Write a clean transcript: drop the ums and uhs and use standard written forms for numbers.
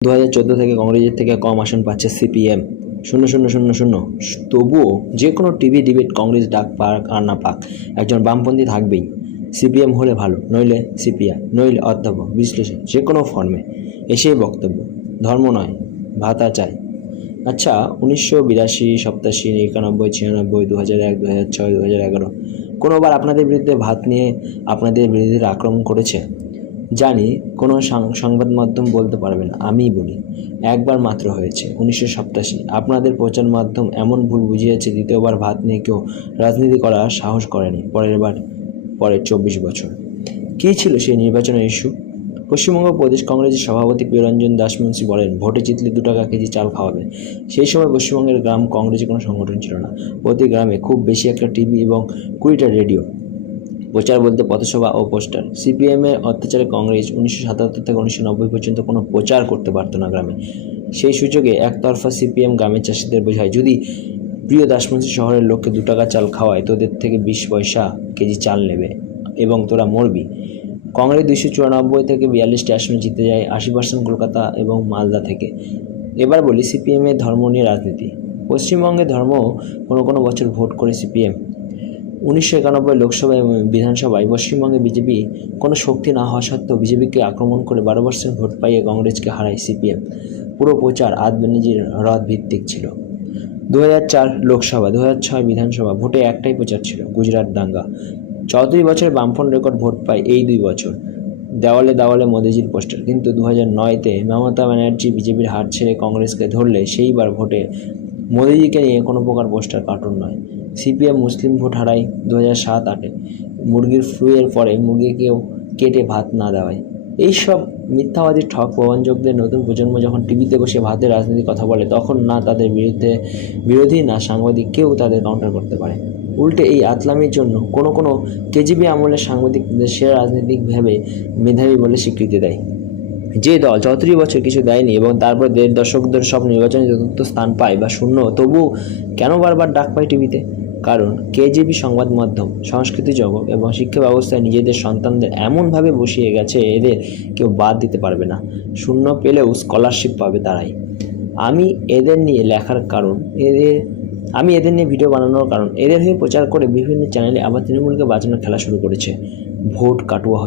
2014 থেকে কংগ্রেসের থেকে কম আসন পাচ্ছে সিপিএম। 0,0,0,0। তবুও যে কোনো টিভি ডিবেট কংগ্রেস ডাক পাক আর না পাক একজন বামপন্থী থাকবেই। সিপিএম হলে ভালো, নইলে সিপিআই, নইলে অধ্যাপক, বিশ্লেষণ যে কোনো ফর্মে এসেই বক্তব্য। ধর্ম নয়, ভাতা চাই। আচ্ছা, 1982, 87, 91, 96, 2001, 2006, 2011 কোনোবার আপনাদের বিরুদ্ধে ভাত নিয়ে আপনাদের বিরোধীরা আক্রমণ করেছে? জানি কোনো সংবাদ মাধ্যম বলতে পারবে না, আমিই বলি। একবার মাত্র হয়েছে, 1987। আপনাদের প্রচার মাধ্যম এমন ভুল বুঝিয়েছে, দ্বিতীয়বার ভাত নিয়ে কেউ রাজনীতি করার সাহস করেনি। পরের 24 বছর কী ছিল সেই নির্বাচনের ইস্যু? পশ্চিমবঙ্গ প্রদেশ কংগ্রেসের সভাপতি প্রিয়রঞ্জন দাসমুন্সি বলেন, ভোটে জিতলে 2 টাকা কেজি চাল খাওয়াবে। সেই সময় পশ্চিমবঙ্গের গ্রাম কংগ্রেসে কোনো সংগঠন ছিল না। প্রতি গ্রামে খুব বেশি একটা টিভি এবং 20টা রেডিও। প্রচার বলতে পথসভা ও পোস্টার। সিপিএমের অত্যাচারে কংগ্রেস 1977 থেকে 1990 পর্যন্ত কোনো প্রচার করতে পারত না গ্রামে। সেই সুযোগে একতরফা সিপিএম গ্রামের চাষিদের বোঝায়, যদি প্রিয় দাসমুন্সি শহরের লোককে 2 টাকা চাল খাওয়ায়, তোদের থেকে 20 পয়সা কেজি চাল নেবে এবং তোরা মরবি। কংগ্রেস 294 থেকে 42টি আসনে জিতে যায়, 80% কলকাতা এবং মালদা থেকে। এবার বলি সিপিএমের ধর্ম নিয়ে রাজনীতি। পশ্চিমবঙ্গে ধর্ম কোনো বছর ভোট করে সিপিএম। 1991 লোকসভা এবং বিধানসভায় পশ্চিমবঙ্গে বিজেপি কোনো শক্তি না হওয়া সত্ত্বেও বিজেপিকে আক্রমণ করে 12% ভোট পাইয়ে কংগ্রেসকে হারায় সিপিএম। পুরো প্রচার আদ বেনজির হ্রদ ভিত্তিক ছিল। 2004 লোকসভা, 2006 বিধানসভা ভোটে একটাই প্রচার ছিল, গুজরাট দাঙ্গা। 34 বছরে বামফ্রন্ট রেকর্ড ভোট পায় এই 2 বছর। দেওয়ালে দেওয়ালে মোদিজির পোস্টার। কিন্তু 2009-তে মমতা ব্যানার্জি বিজেপির হার ছেড়ে কংগ্রেসকে ধরলে সেইবার ভোটে মোদিজিকে নিয়ে কোনো প্রকার পোস্টার কার্টুন নয়। সিপিএম মুসলিম ভোট হারায় 2007-8-এ মুরগির ফ্লুয়ের পরে মুরগিকেও কেটে ভাত না দেওয়ায়। এইসব মিথ্যাবাদী ঠক প্রবঞ্চকদের নতুন প্রজন্ম যখন টিভিতে বসে ভাতের রাজনীতির কথা বলে, তখন না তাদের বিরোধী না সাংবাদিক কেউ তাদের কাউন্টার করতে পারে। উল্টে এই আতলামির জন্য কোনো কেজিবি আমলের সাংবাদিকদের সেরা রাজনীতিক ভেবে মেধাবী বলে স্বীকৃতি দেয়। যে দল 34 বছর কিছু দেয়নি এবং তারপর 1.5 দশক ধরে সব নির্বাচনে চতুর্থ স্থান পায় বা শূন্য, তবু কেন বারবার ডাক পায় টিভিতে? কারণ কেজিবি সংবাদ মাধ্যম, সংস্কৃতি জগৎ এবং শিক্ষা ব্যবস্থায় নিজেদের সন্তানদের এমনভাবে বসিয়ে গেছে, এদের কেউ বাদ দিতে পারবে না। শূন্য পেলেও স্কলারশিপ পাবে তারাই। আমি এদের নিয়ে ভিডিও বানানোর কারণ, এদের হয়ে প্রচার করে বিভিন্ন চ্যানেলে আবার তৃণমূলকে বাঁচানোর খেলা শুরু করেছে। ভোট কাটুয়া হয়ে